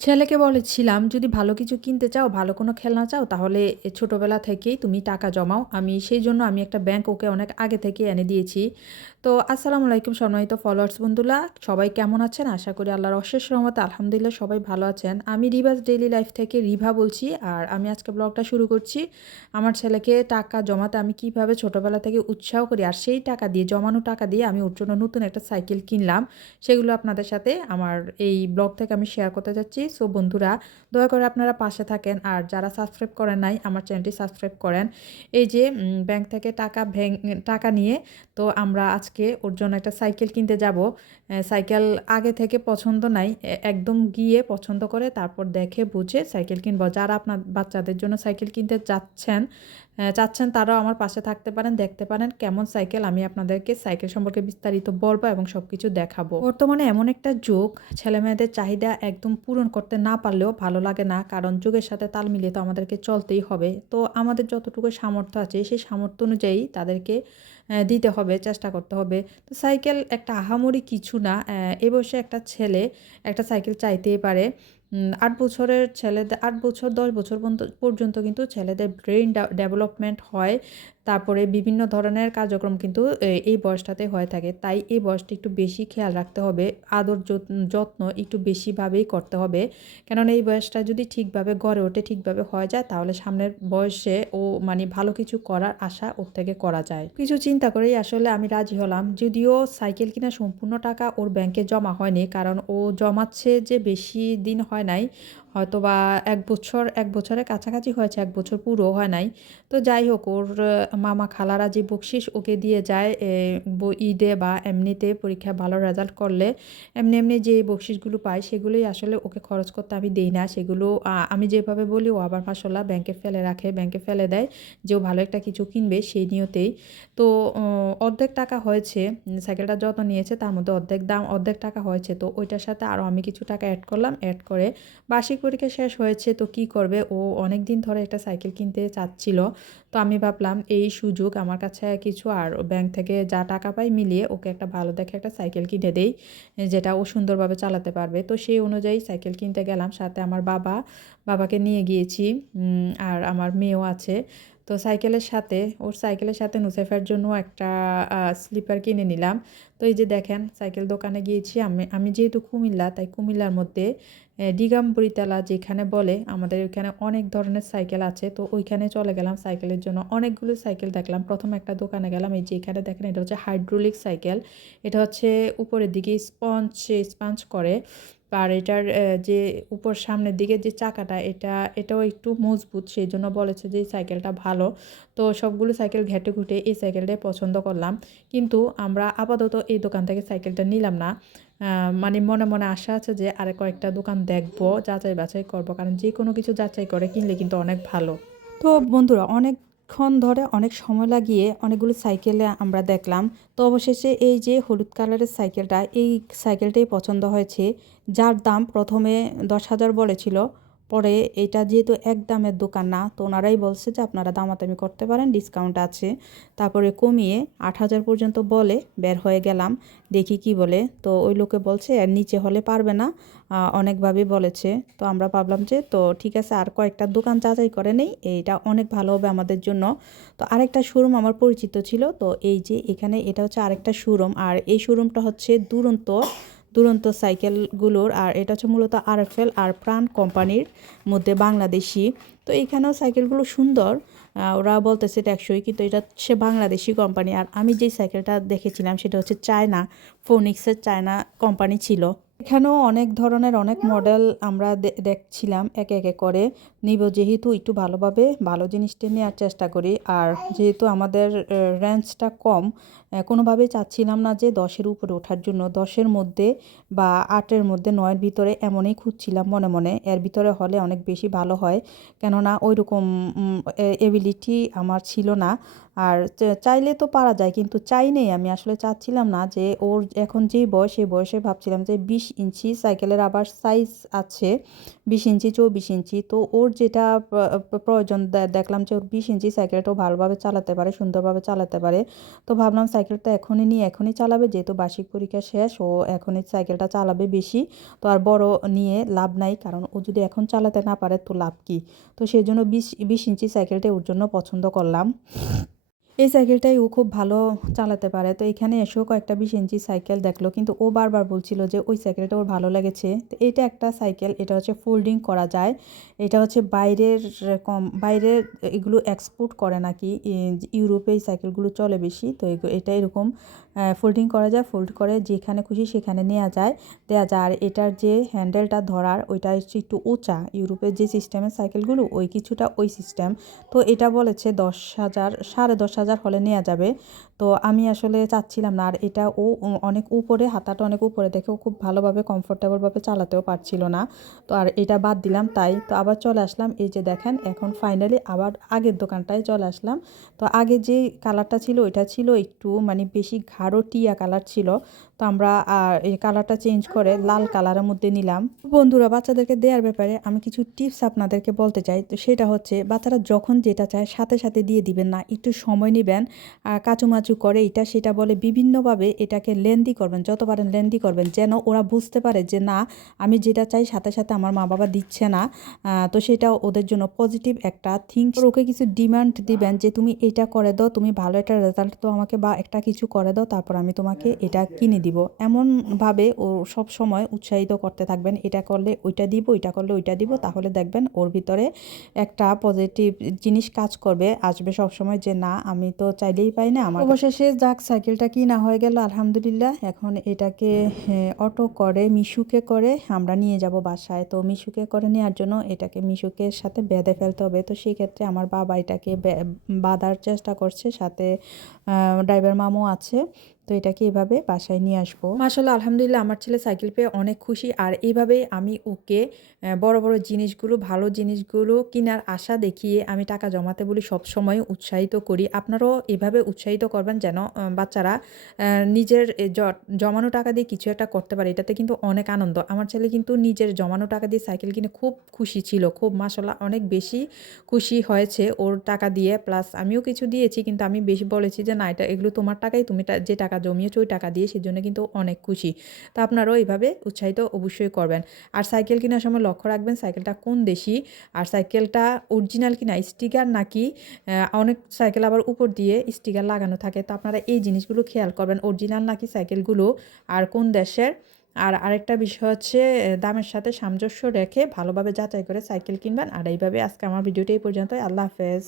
ছেলেকে বলেছিলাম, যদি ভালো কিছু কিনতে চাও, ভালো কোনো খেলনা চাও, তাহলে ছোটোবেলা থেকেই তুমি টাকা জমাও। আমি সেই জন্য আমি একটা ব্যাংক ওকে অনেক আগে থেকে এনে দিয়েছি। তো আসসালামু আলাইকুম সম্মানিত ফলোয়ার্স বন্ধুরা। সবাই কেমন আছেন? আশা করি আল্লাহর অশেষ রহমতে, আলহামদুলিল্লাহ, সবাই ভালো আছেন। আমি রিভাস ডেইলি লাইফ থেকে রিভা বলছি, আর আমি আজকে ব্লগটা শুরু করছি। আমার ছেলেকে টাকা জমাতে আমি কীভাবে ছোটোবেলা থেকে উৎসাহ করি, আর সেই টাকা দিয়ে, জমানো টাকা দিয়ে আমি ওর জন্য নতুন একটা সাইকেল কিনলাম। সেগুলো আপনাদের সাথে আমার এই ব্লগ থেকে আমি শেয়ার করতে যাচ্ছি। সো বন্ধুরা, দয়া করে আপনারা পাশে থাকেন। আর যারা সাবস্ক্রাইব করেন নাই, আমার চ্যানেলটি সাবস্ক্রাইব করেন। এই যে ব্যাংক থেকে টাকা ভ্যাং টাকা নিয়ে, তো আমরা আজকে ওর জন্য একটা সাইকেল কিনতে যাব। সাইকেল আগে থেকে পছন্দ নাই একদম গিয়ে পছন্দ করে, তারপর দেখে, বুঝে সাইকেল কিনবো। যারা আপনার বাচ্চাদের জন্য সাইকেল কিনতে যাচ্ছেন চাচ্ছেন তারাও আমার পাশে থাকতে পারেন, দেখতে পারেন কেমন সাইকেল আমি আপনাদেরকে সাইকেল সম্পর্কে বিস্তারিত বলব এবং সব কিছু দেখাবো। বর্তমানে এমন একটা যুগ ছেলেমেয়েদের চাহিদা একদম পূরণ করতে না পারলেও ভালো লাগে না, কারণ যুগের সাথে তাল মিলিয়ে তো আমাদেরকে চলতেই হবে। তো আমাদের যতটুকু সামর্থ্য আছে, সেই সামর্থ্য অনুযায়ী তাদেরকে দিতে হবে, চেষ্টা করতে হবে। তো সাইকেল একটা আহামরি কিছু না এ বয়সে একটা ছেলে একটা সাইকেল চাইতেই পারে। আট বছরের ছেলেদের আট বছর দশ বছর পর্যন্ত পর্যন্ত কিন্তু ছেলেদের ব্রেন ডেভেলপমেন্ট হয়। তারপরে বিভিন্ন ধরনের কার্যক্রম কিন্তু এই বয়সটাতে হয়ে থাকে। তাই এই বয়সটা একটু বেশি খেয়াল রাখতে হবে। আদর যত্ন- একটু বেশিভাবেই করতে হবে। কেননা এই বয়সটা যদি ঠিকভাবে গড়ে ওঠে, ঠিকভাবে হয়ে যায়, তাহলে সামনের বয়সে ও মানে ভালো কিছু করার আশা ওর থেকে করা যায়। কিছু চিন্তা করেই আসলে আমি রাজি হলাম। যদিও সাইকেল কিনা সম্পূর্ণ টাকা ওর ব্যাংকে জমা হয়নি, কারণ ও জমাচ্ছে যে বেশি দিন হয় নাই হয়তো বা এক বছর, এক বছরের কাছাকাছি হয়েছে, এক বছর পুরো হয় নাই। তো যাই হোক, ওর মামা খালারা যে বকশিস ওকে দিয়ে যায় ঈদে বা এমনিতে পরীক্ষায় ভালো রেজাল্ট করলে, এমনি এমনি যে বকশিসগুলো পায়, সেগুলোই আসলে ওকে খরচ করতে আমি দিই না। সেগুলো আমি যেভাবে বলি, ও আবার মাসাল্লাহ ব্যাংকে ফেলে রাখে, ব্যাংকে ফেলে দেয় যে ও ভালো একটা কিছু কিনবে সেই নিয়তেই। তো অর্ধেক টাকা হয়েছে, সাইকেলটা যত নিয়েছে তার মধ্যে অর্ধেক দাম, অর্ধেক টাকা হয়েছে। তো ওইটার সাথে আরও আমি কিছু টাকা অ্যাড করলাম অ্যাড করে বার্ষিক পরীক্ষা শেষ হয়েছে, তো কি করবে? ও অনেক দিন ধরে একটা সাইকেল কিনতে চাচ্ছিল। তো আমি ভাবলাম, এই সুযোগ আমার কাছে কিছু, আর ব্যাংক থেকে যা টাকা পাই মিলিয়ে ওকে একটা ভালো দেখে একটা সাইকেল কিনে দেই, যেটা ও সুন্দরভাবে চালাতে পারবে। তো সেই অনুযায়ী সাইকেল কিনতে গেলাম। সাথে আমার বাবা, বাবাকে নিয়ে গিয়েছি আর আমার মেয়েও আছে। তো সাইকেলের সাথে, ওর সাইকেলের সাথে নুসেফের জন্য একটা স্লিপার কিনে নিলাম। তো এই যে দেখেন, সাইকেল দোকানে গিয়েছি, আমি আমি যেহেতু কুমিল্লা, তাই কুমিল্লার মধ্যে দিগাম্বরিতলা যেখানে বলে, আমাদের ওইখানে অনেক ধরনের সাইকেল আছে। তো ওইখানে চলে গেলাম, সাইকেলের জন্য অনেকগুলো সাইকেল দেখলাম। প্রথম একটা দোকানে গেলাম, এই যে এখানে দেখেন, এটা হচ্ছে হাইড্রোলিক সাইকেল। এটা হচ্ছে উপরের দিকে স্পঞ্জ স্পঞ্জ করে। আর এটার যে উপর সামনের দিকে যে চাকাটা, এটা, এটাও একটু মজবুত। সেই জন্য বলেছে যে সাইকেলটা ভালো। তো সবগুলো সাইকেল ঘেটে ঘুটে এই সাইকেলটাই পছন্দ করলাম। কিন্তু আমরা আপাতত এই দোকান থেকে সাইকেলটা নিলাম না। মানে মনে মনে আশা আছে যে আরে কয়েকটা দোকান দেখব যাচাই বাছাই করব। কারণ যে কোনো কিছু যাচাই করে কিনলে কিন্তু অনেক ভালো। তো বন্ধুরা অনেকক্ষণ ধরে অনেক সময় লাগিয়ে অনেকগুলো সাইকেলে আমরা দেখলাম। তো অবশেষে এই যে হলুদ কালারের সাইকেলটা, এই সাইকেলটাই পছন্দ হয়েছে, যার দাম প্রথমে দশ হাজার বলেছিল। পরে এটা যেহেতু এক দামের দোকান না তো ওনারাই বলছে যে আপনারা দামাদামি করতে পারেন ডিসকাউন্ট আছে। তারপরে কমিয়ে আট হাজার পর্যন্ত বলে বের হয়ে গেলাম দেখি কি বলে। তো ওই লোকে বলছে আর নিচে হলে পারবে না। আহ, অনেকভাবেই বলেছে। তো আমরা ভাবলাম যে তো ঠিক আছে আর কয়েকটা দোকান যাচাই করে নেই এইটা অনেক ভালো হবে আমাদের জন্য। তো আরেকটা শোরুম আমার পরিচিত ছিল তো এই যে এখানে এটা হচ্ছে আরেকটা শোরুম আর এই শোরুমটা হচ্ছে দুরন্ত। দুরন্ত সাইকেলগুলোর আর এটা হচ্ছে মূলত আরএফএল আর প্রাণ কোম্পানির মধ্যে বাংলাদেশি। তো এখানেও সাইকেলগুলো সুন্দর ওরা বলতেছে টেকসই কিন্তু এটা হচ্ছে বাংলাদেশি কোম্পানি। আর আমি যেই সাইকেলটা দেখেছিলাম সেটা হচ্ছে চায়না, ফোনিক্সের চায়না কোম্পানি ছিল। এখানেও অনেক ধরনের অনেক মডেল আমরা দেখছিলাম একে একে করে। নিব যেহেতু একটু ভালোভাবে ভালো জিনিসটা নেওয়ার চেষ্টা করি। আর যেহেতু আমাদের রেঞ্জটা কম কোনোভাবেই চাচ্ছিলাম না যে দশের উপরে ওঠার জন্য। দশের মধ্যে বা আটের মধ্যে নয়ের ভিতরে এমনই খুঁজছিলাম মনে মনে। এর ভিতরে হলে অনেক বেশি ভালো হয়। কেননা ওই রকম এবিলিটি আমার ছিল না। আর চাইলে তো পারা যায়, কিন্তু চাই নেই। আমি আসলে চাচ্ছিলাম না যে ওর এখন যেই বয়স, সেই বয়সে ভাবছিলাম যে বিশ ইঞ্চি সাইকেলের আবার সাইজ আছে, বিশ ইঞ্চি, চব্বিশ ইঞ্চি। তো ওর যেটা প- প- প্রয়োজন দেখলাম যে ওর বিশ ইঞ্চি সাইকেলটাও ভালোভাবে চালাতে পারে, সুন্দরভাবে চালাতে পারে। তো ভাবলাম সাইকেলটা এখনই নিয়ে, এখনই চালাবে। যেহেতু বার্ষিক পরীক্ষা শেষ, ও এখনই সাইকেলটা চালাবে বেশি। তো আর বড় নিয়ে লাভ নাই, কারণ ও যদি এখন চালাতে না পারে তো লাভ কি? তো সেই জন্য বিশ বিশ ইঞ্চি সাইকেলটা ওর জন্য পছন্দ করলাম। এই সাইকেলটাই ও খুব ভালো চালাতে পারে। তো এখানে এসেও কয়েকটা বিশ ইঞ্চি সাইকেল দেখল, কিন্তু ও বারবার বলছিল যে ওই সাইকেলটা ওর ভালো লেগেছে। তো এটা একটা সাইকেল, এটা হচ্ছে ফোল্ডিং করা যায়। এটা হচ্ছে বাইরের কম, বাইরের এগুলো এক্সপোর্ট করে নাকি ইউরোপে এই সাইকেলগুলো চলে বেশি। তো এটা এরকম ফোল্ডিং করা যায়, ফোল্ড করে যেখানে খুশি সেখানে নেওয়া যায় দেওয়া যায়। আর এটার যে হ্যান্ডেলটা ধরার, ওইটা হচ্ছে একটু উঁচা। ইউরোপের যে সিস্টেমের সাইকেলগুলো, ওই কিছুটা ওই সিস্টেম তো এটা বলেছে দশ হাজার, সাড়ে দশ হাজার হলে নেওয়া যাবে। তো আমি আসলে চাচ্ছিলাম না, আর এটা ও অনেক উপরে, হাতাটা অনেক উপরে দেখে ও খুব ভালোভাবে কমফোর্টেবলভাবে চালাতেও পারছিল না। তো আর এটা বাদ দিলাম তাই। তো আবার চলে আসলাম, এই যে দেখেন, এখন ফাইনালি আবার আগের দোকানটায় চলে আসলাম। তো আগে যে কালারটা ছিল, ওইটা ছিল একটু মানে বেশি গাঢ় টিয়া কালার ছিল। তো আমরা এই কালারটা চেঞ্জ করে লাল কালারের মধ্যে নিলাম। বন্ধুরা, বাচ্চাদেরকে দেওয়ার ব্যাপারে আমি কিছু টিপস আপনাদেরকে বলতে চাই। তো সেটা হচ্ছে, বাচ্চারা যখন যেটা চায়, সাথে সাথে দিয়ে দিবেন না। একটু সময় নেবেন কাচুমাচু করে এটা, সেটা বলে বিভিন্নভাবে এটাকে লেন্দি করবেন যত পারেন লেন্দি করবেন, যেন ওরা বুঝতে পারে যে না, আমি যেটা চাই সাথে সাথে আমার মা বাবা দিচ্ছে না। তো সেটা ওদের জন্য পজিটিভ একটা থিঙ্ক ওকে কিছু ডিমান্ড দিবেন যে তুমি এটা করে দাও, তুমি ভালো একটা রেজাল্ট তো আমাকে বা একটা কিছু করে দাও, তারপর আমি তোমাকে এটা কিনে দিব। এমনভাবে ও সব সময় উৎসাহিত করতে থাকবেন, এটা করলে ওইটা দিব, ওইটা করলে ওইটা দিব, তাহলে দেখবেন ওর ভিতরে একটা পজিটিভ জিনিস কাজ করবে, আসবে সব সময় যে না, আমি তো চাইলেই পাই না, আমার অবশেষে যাক সাইকেলটা কিনা হয়ে গেল, আলহামদুলিল্লাহ। এখন এটাকে অটো করে, মিশুকে করে আমরা নিয়ে যাব বাসায়। তো মিশুকে করে নেওয়ার জন্য এটাকে মিশুকের সাথে বেঁধে ফেলতে হবে। তো সেই ক্ষেত্রে আমার বাবা এটাকে বাঁধার চেষ্টা করছে, সাথে ড্রাইভার মামু আছে। তো এটাকে এভাবে বাসায় নিয়ে আসব। মাসাল্লাহ আলহামদুলিল্লাহ আমার ছেলে সাইকেল পেয়ে অনেক খুশি। আর এইভাবেই আমি ওকে বড় বড় জিনিসগুলো, ভালো জিনিসগুলো কেনার আশা দেখিয়ে আমি টাকা জমাতে বলি সব সময় উৎসাহিত করি। আপনারাও এভাবে উৎসাহিত করবেন যেন বাচ্চারা নিজের জমানো টাকা দিয়ে কিছু একটা করতে পারে। এটাতে কিন্তু অনেক আনন্দ। আমার ছেলে কিন্তু নিজের জমানো টাকা দিয়ে সাইকেল কিনে খুব খুশি ছিল। খুব মাসাল্লাহ অনেক বেশি খুশি হয়েছে ওর টাকা দিয়ে। প্লাস আমিও কিছু দিয়েছি, কিন্তু আমি বেশি বলেছি যে, না, এটা এগুলো তোমার টাকাই, তুমি যে টাকা জমিয়েছো ওই টাকা দিয়ে সেজন্য কিন্তু অনেক খুশি। তো আপনারাও এইভাবে উৎসাহিত অবশ্যই করবেন। আর সাইকেল কেনার সময় লক্ষ্য রাখবেন সাইকেলটা কোন দেশি? আর সাইকেলটা অরিজিনাল কিনা স্টিকার নাকি অনেক সাইকেল আবার উপর দিয়ে স্টিকার লাগানো থাকে। তো আপনারা এই জিনিসগুলো খেয়াল করবেন অরিজিনাল নাকি সাইকেলগুলো আর কোন দেশের? আর আরেকটা বিষয় হচ্ছে দামের সাথে সামঞ্জস্য রেখে ভালোভাবে যাচাই করে সাইকেল কিনবেন। আর এইভাবে আজকে আমার ভিডিওটা এই পর্যন্ত আল্লাহ হাফেজ।